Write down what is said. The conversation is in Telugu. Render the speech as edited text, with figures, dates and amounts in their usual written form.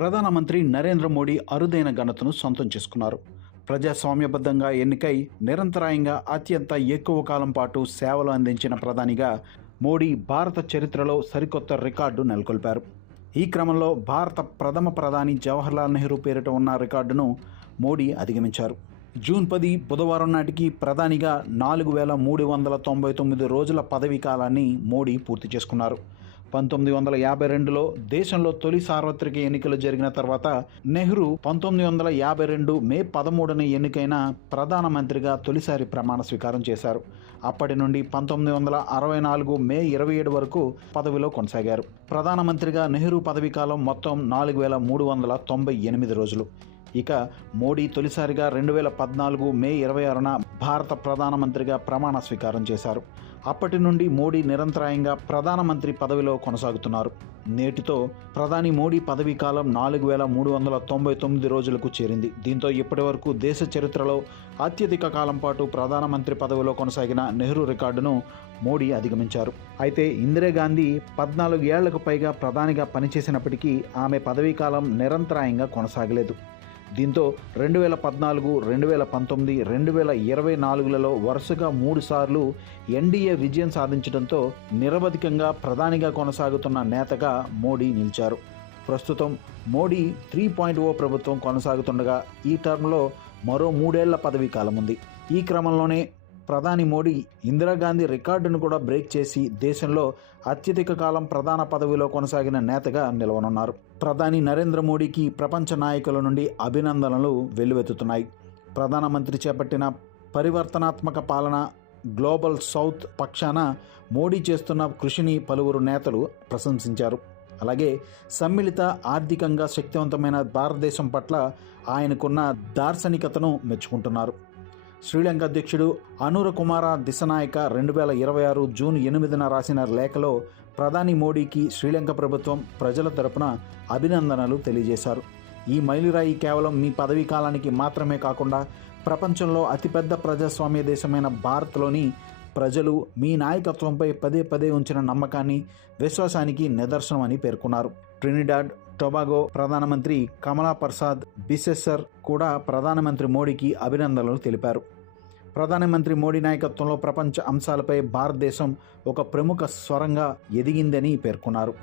ప్రధానమంత్రి నరేంద్ర మోడీ అరుదైన ఘనతను సొంతం చేసుకున్నారు. ప్రజాస్వామ్యబద్ధంగా ఎన్నికై నిరంతరాయంగా అత్యంత ఎక్కువ కాలం పాటు సేవలు అందించిన ప్రధానిగా మోడీ భారత చరిత్రలో సరికొత్త రికార్డు నెలకొల్పారు. ఈ క్రమంలో భారత ప్రథమ ప్రధాని జవహర్లాల్ నెహ్రూ పేరిట ఉన్న రికార్డును మోడీ అధిగమించారు. జూన్ 10 బుధవారం నాటికి ప్రధానిగా 4399 రోజుల పదవీ కాలాన్ని మోడీ పూర్తి చేసుకున్నారు. 1952లో దేశంలో తొలి సార్వత్రిక ఎన్నికలు జరిగిన తర్వాత నెహ్రూ 1952 మే 13న ఎన్నికైన ప్రధానమంత్రిగా తొలిసారి ప్రమాణ స్వీకారం చేశారు. అప్పటి నుండి 1964 మే 27 వరకు పదవిలో కొనసాగారు. ప్రధానమంత్రిగా నెహ్రూ పదవీ కాలం మొత్తం 4398 రోజులు. ఇక మోడీ తొలిసారిగా 2014 మే 26న భారత ప్రధానమంత్రిగా ప్రమాణ స్వీకారం చేశారు. అప్పటి నుండి మోడీ నిరంతరాయంగా ప్రధానమంత్రి పదవిలో కొనసాగుతున్నారు. నేటితో ప్రధాని మోడీ పదవీ కాలం 4399 రోజులకు చేరింది. దీంతో ఇప్పటి వరకు దేశ చరిత్రలో అత్యధిక కాలం పాటు ప్రధానమంత్రి పదవిలో కొనసాగిన నెహ్రూ రికార్డును మోడీ అధిగమించారు. అయితే ఇందిరాగాంధీ 14 ఏళ్లకు పైగా ప్రధానిగా పనిచేసినప్పటికీ ఆమె పదవీ కాలం నిరంతరాయంగా కొనసాగలేదు. దీంతో 2014, 2019, 2024లలో వరుసగా 3 సార్లు ఎన్డీఏ విజయం సాధించడంతో నిరవధికంగా ప్రధానిగా కొనసాగుతున్న నేతగా మోడీ నిలిచారు. ప్రస్తుతం మోడీ 3.0 ప్రభుత్వం కొనసాగుతుండగా ఈ టర్మ్లో మరో 3 ఏళ్ల పదవీ కాలం ఉంది. ఈ క్రమంలోనే ప్రధాని మోడీ ఇందిరాగాంధీ రికార్డును కూడా బ్రేక్ చేసి దేశంలో అత్యధిక కాలం ప్రధాన పదవిలో కొనసాగిన నేతగా నిలవనున్నారు. ప్రధాని నరేంద్ర మోడీకి ప్రపంచ నాయకుల నుండి అభినందనలు వెల్లువెత్తుతున్నాయి. ప్రధానమంత్రి చేపట్టిన పరివర్తనాత్మక పాలన, గ్లోబల్ సౌత్ పక్షాన మోడీ చేస్తున్న కృషిని పలువురు నేతలు ప్రశంసించారు. అలాగే సమ్మిళిత ఆర్థికంగా శక్తివంతమైన భారతదేశం పట్ల ఆయనకున్న దార్శనికతను మెచ్చుకుంటున్నారు. శ్రీలంక అధ్యక్షుడు అనుర కుమార దిశనాయక 2026 జూన్ 8న రాసిన లేఖలో ప్రధాని మోడీకి శ్రీలంక ప్రభుత్వం ప్రజల తరపున అభినందనలు తెలియజేశారు. ఈ మైలురాయి కేవలం మీ పదవీ కాలానికి మాత్రమే కాకుండా ప్రపంచంలో అతిపెద్ద ప్రజాస్వామ్య దేశమైన భారత్లోని ప్రజలు మీ నాయకత్వంపై పదే పదే ఉంచిన నమ్మకాన్ని, విశ్వాసానికి నిదర్శనమని పేర్కొన్నారు. ట్రినిడాడ్ టొబాగో ప్రధానమంత్రి కమలా ప్రసాద్ బిసెస్సర్ కూడా ప్రధానమంత్రి మోడీకి అభినందనలు తెలిపారు. ప్రధానమంత్రి మోడీ నాయకత్వంలో ప్రపంచ అంశాలపై భారతదేశం ఒక ప్రముఖ స్వరంగా ఎదిగిందని పేర్కొన్నారు.